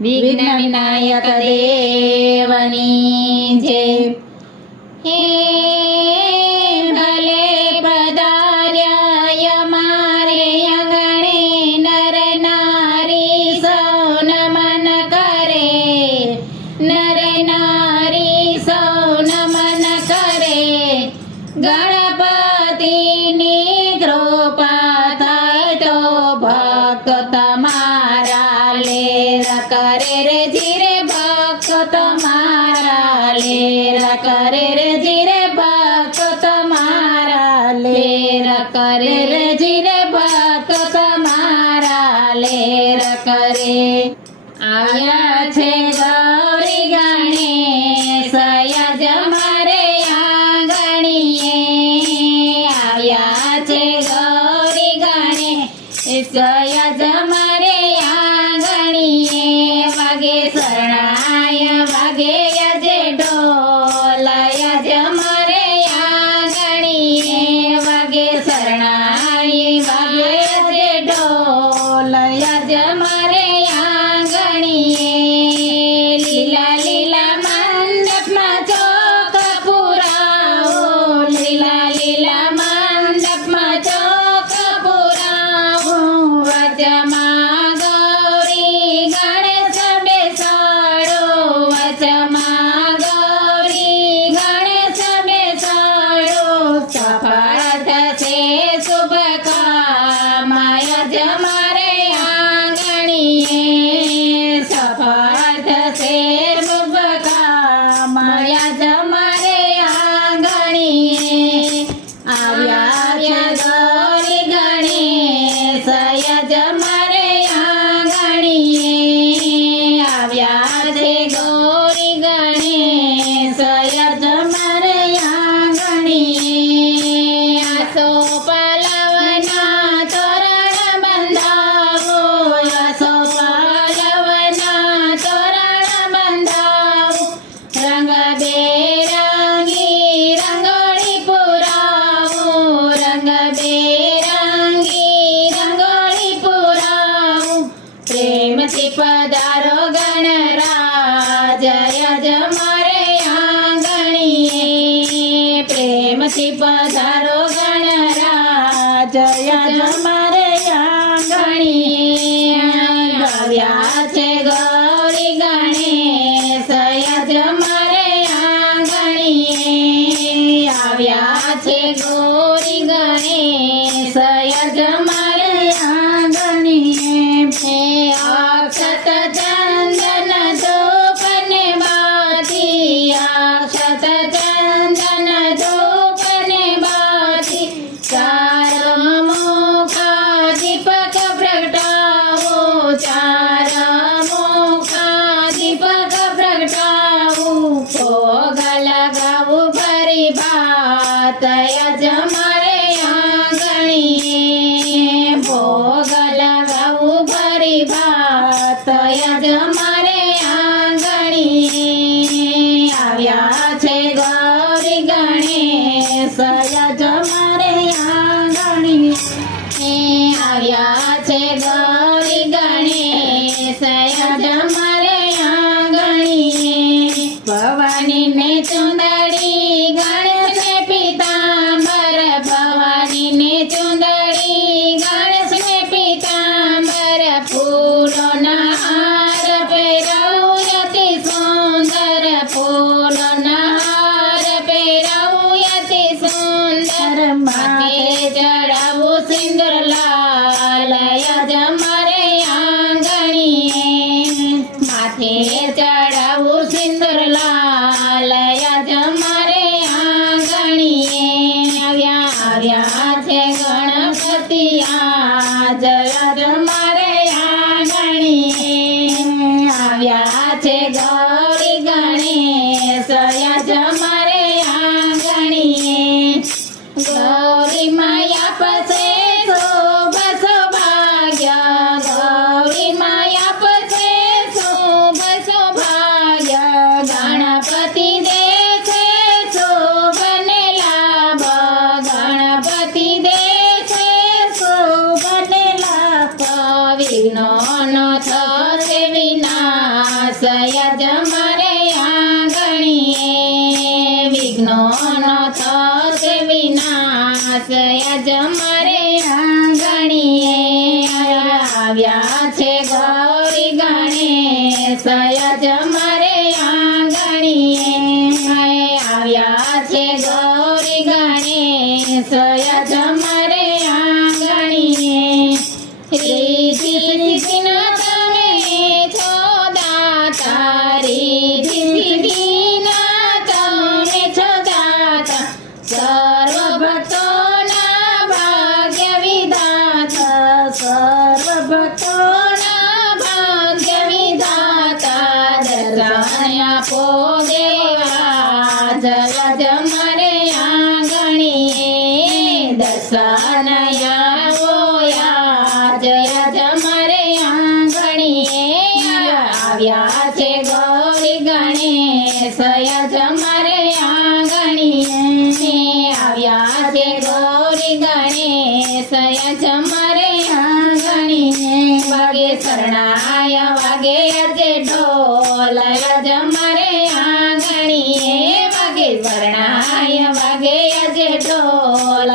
વિઘ્ન વિનાયક દેવની જય। હે ભલે પધાર્યા અમારે આંગણે, નર નારી સૌ નમન કરે, નર નારી સૌ નમન કરે। ગણપતિની કૃપા થાય તો ભક્ત તમારા લેર કરે રે ધીરે, ભક્ત તમારા લેર કરે રે ધીરે, ભક્ત તમારા લેર કરે રે ધીરે, ભક્ત તમારા લેર કરે। આવ્યા છે ગૌરી ગણેશ યજ મારે આંગણીએ, આવ્યા છે ગૌરી ગણેશ યજ મારે આંગણીએ। વાગે શરણાય વાગે યજે ઢોલ યજ મારે આંગણીએ, વાગે શરણાય વાગે યજે ઢોલ યજ મારે આંગણીએ। લીલા લીલા મંડપમાં ચોક પુરાવો, લીલા લીલા મંડપમાં ચોક પુરાવો। વચમાં ગૌરી ગણેશ બેસાડો, વચમાં ગૌરી ગણેશ બેસાડો। સફળ થશે શુભ કામ યજ મારે આંગણીએ, સફળ થશે શુભ કામ યજ મારે આંગણીએ। આવ્યા છે ગૌરી ગણેશ યજ મારે આંગણીએ, આવ્યા છે ગૌરી ગણેશ યજ મારે આંગણીએ। આસો પલવના તોરણ બંધાવો, આસો પલવના તોરણ બંધાવો। રંગબેરંગી રંગોળી પુરાવો, રંગબેરંગી રંગોળી પુરાવો। પ્રેમથી પધારો ગણરાજ યજ મારે આંગણીએ, પ્રેમથી પધારો ગણરાજ યજ મારે આંગણીએ। આવ્યા છે ગૌરી ગણેશ યજ મારે આંગણીએ, આવ્યા છે ગૌરી ગણેશ યજ મારે આંગણીએ। હે અક્ષત ચંદન ધૂપ ને બાતી, અક્ષત ચંદન ધૂપ ને બાતી। ચાર મુખ દીપક પ્રગટાવો, ચાર મુખ દીપક પ્રગટાવો। ભોગ લગાવું ભરી ભાત યજ મારે આંગણીએ, ભોગ લગાવું ભરી ભાત યજ મારે આંગણીએ। આવ્યા છે ગૌરી ગણેશ યજ મારે આંગણીએ, આવ્યા છે ગૌરી ગણેશ યજ મારે આંગણીએ। ભવાનીને ચુંદડી ગણેશને પીતાંબર, ભવાનીને ચુંદડી ગણેશને પીતાંબર। ફૂલોના હાર પહેરાવું અતિ સુંદર, ફૂલોના હાર પહેરાવું અતિ સુંદર। માથે ચડાવું સિંદૂર લાલ યજ મારે આંગણીએ, માથે ચડાવું સિંદૂર લાલ યજ મારે આંગણીએ। આવ્યા છે ગણપતિ આજ યજ મારે આંગણીએ, આવ્યા છે ગૌરી ગણેશ યજ મારે આંગણીએ। ગૌરી માયા પસે શુભ સૌભાગ્ય, ગૌરી માયા પસે શુભ સૌભાગ્ય। સયજ મારે આંગણીએ વિઘ્નોનો થશે વિનાશ યજ મારે આંગણીએ આવ્યા છે ગૌરી ગણેશ યજ મારે આંગણીએ આવ્યા છે ગૌરી ગણેશ યજ મારે આંગણીએ રીધિ સિદ્ધિના તમે છો દાતા રીધિ સિદ્ધિના તમે છો દાતા સર્વ ભક્તોના ભાગ્ય વિધાતા સર્વ ભક્તોના ભાગ્ય વિધાતા દર્શન આપો દેવા જય મારે આંગણીએ દર્શન આવો જય મારે આંગણીએ આવ્યા છે ગૌરી ગણેશ યજ મારે આંગણીએ આવ્યા છે ગૌરી ગણેશ યજ મારે આંગણીએ વાગે શરણાય વાગે અજે ઢોલ યજ મારે આંગણીએ વાગે શરણાય વાગે અજે ઢોલ